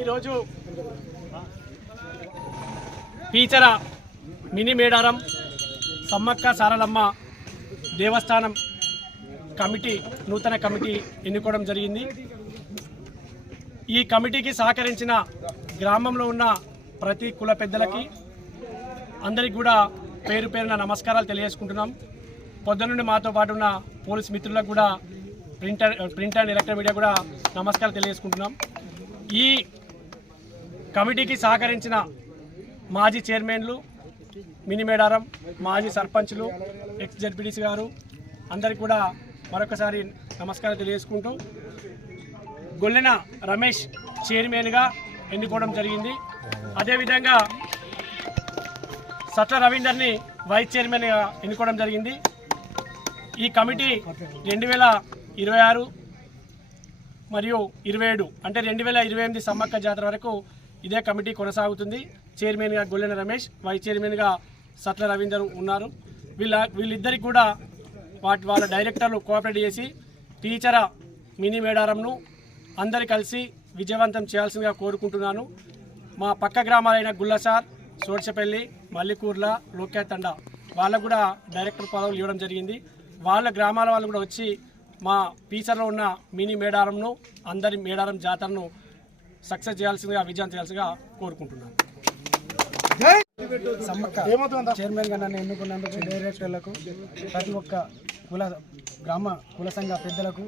ఈరోజు పీచర మినీ మేడారం సమ్మక్క సారలమ్మ దేవస్థానం కమిటీ నూతన కమిటీ ఎన్నుకోవడం జరిగింది. ఈ కమిటీకి సహకరించిన గ్రామంలో ఉన్న ప్రతి కుల పెద్దలకి అందరికి కూడా పేరు పేరున నమస్కారాలు తెలియజేసుకుంటున్నాం. పొద్దునుండి మాతో పాటు ఉన్న పోలీస్ మిత్రులకు కూడా print print and electronic media కూడా నమస్కారాలు తెలియజేసుకుంటున్నాం. ఈ కమిటీకి సహకరించిన మాజీ చైర్మన్లు మినిమేడారం మాజీ సర్పంచ్లు ఎక్స్ జడ్పీటీసీ గారు అందరికి కూడా మరొకసారి నమస్కారం తెలియజేసుకుంటూ గొల్లెన రమేష్ చైర్మన్గా ఎన్నుకోవడం జరిగింది. అదేవిధంగా సత్ర రవీందర్ని వైస్ చైర్మన్గా ఎన్నుకోవడం జరిగింది. ఈ కమిటీ రెండు వేల ఇరవై ఆరు మరియు ఇరవై ఏడు అంటే రెండు వేల ఇరవై ఎనిమిది సమ్మక్క జాతర వరకు ఇదే కమిటీ కొనసాగుతుంది. చైర్మన్గా గొల్లెన రమేష్ వైస్ చైర్మన్గా సట్ల రవీందర్ ఉన్నారు. వీళ్ళ వీళ్ళిద్దరికి కూడా వాటి వాళ్ళ డైరెక్టర్లు కోఆపరేట్ చేసి టీచర మినీ మేడారంను అందరు కలిసి విజయవంతం చేయాల్సిందిగా కోరుకుంటున్నాను. మా పక్క గ్రామాలైన గుల్లసార్ సోడ్చపల్లి మల్లికూర్ల లోక్యాతండ వాళ్ళకు కూడా డైరెక్టర్ పదవులు ఇవ్వడం జరిగింది. వాళ్ళ గ్రామాల వాళ్ళు కూడా వచ్చి మా పీచర్లో ఉన్న మినీ మేడారంను అందరి మేడారం జాతరను సక్సెస్ చేయాల్సిందిగా విజయం చేయాల్సిందిగా కోరుకుంటున్నాను. సమ్మక్క చైర్మన్గా నన్ను ఎన్నుకున్నందుకు డైరెక్టర్లకు ప్రతి ఒక్క కుల గ్రామ కుల సంఘ పెద్దలకు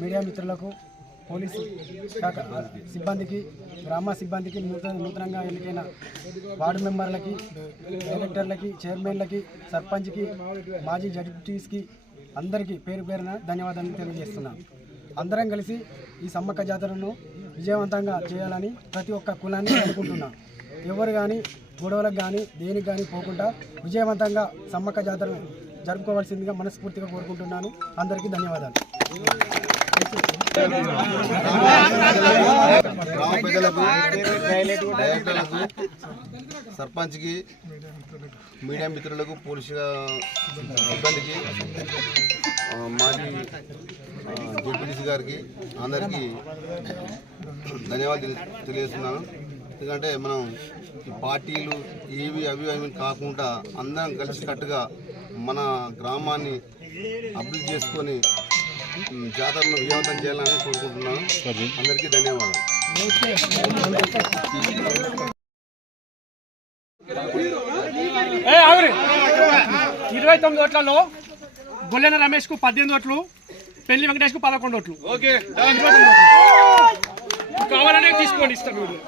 మీడియా మిత్రులకు పోలీసు శాఖ సిబ్బందికి గ్రామ సిబ్బందికి నూతన నూతనంగా ఎన్నికైన వార్డు మెంబర్లకి డైరెక్టర్లకి చైర్మన్లకి సర్పంచ్కి మాజీ జడ్పీటీస్కి అందరికీ పేరు పేరున ధన్యవాదాలు తెలియజేస్తున్నాను. అందరం కలిసి ఈ సమ్మక్క జాతరను విజయవంతంగా చేయాలని ప్రతి ఒక్క కులాన్ని అనుకుంటున్నాను ఎవరు కానీ గొడవలకు కానీ దేనికి కానీ పోకుండా విజయవంతంగా సమ్మక్క జాతరను జరుపుకోవాల్సిందిగా మనస్ఫూర్తిగా కోరుకుంటున్నాను. అందరికీ ధన్యవాదాలు. సర్పంచ్కి మీడియా మిత్రులకు పోలీసు సిబ్బందికి మాజీ జడ్పీటీసీ గారికి అందరికీ ధన్యవాదాలు తెలియజేస్తున్నాను. ఎందుకంటే మనం ఈ పార్టీలు ఏవి అవి అవి కాకుండా అందరం కలిసికట్టుగా మన గ్రామాన్ని అభివృద్ధి చేసుకొని జాతరను విజయవంతం చేయాలని కోరుకుంటున్నాను. అందరికీ ధన్యవాదాలు. ఇరవై తొమ్మిది ఓట్లలో గొల్లెన రమేష్కు పద్దెనిమిది ఓట్లు పెళ్ళి వెంకటేష్కు పదకొండు ఓట్లు. ఓకే కావాలనే తీసుకోండి ఇస్తాం వీళ్ళు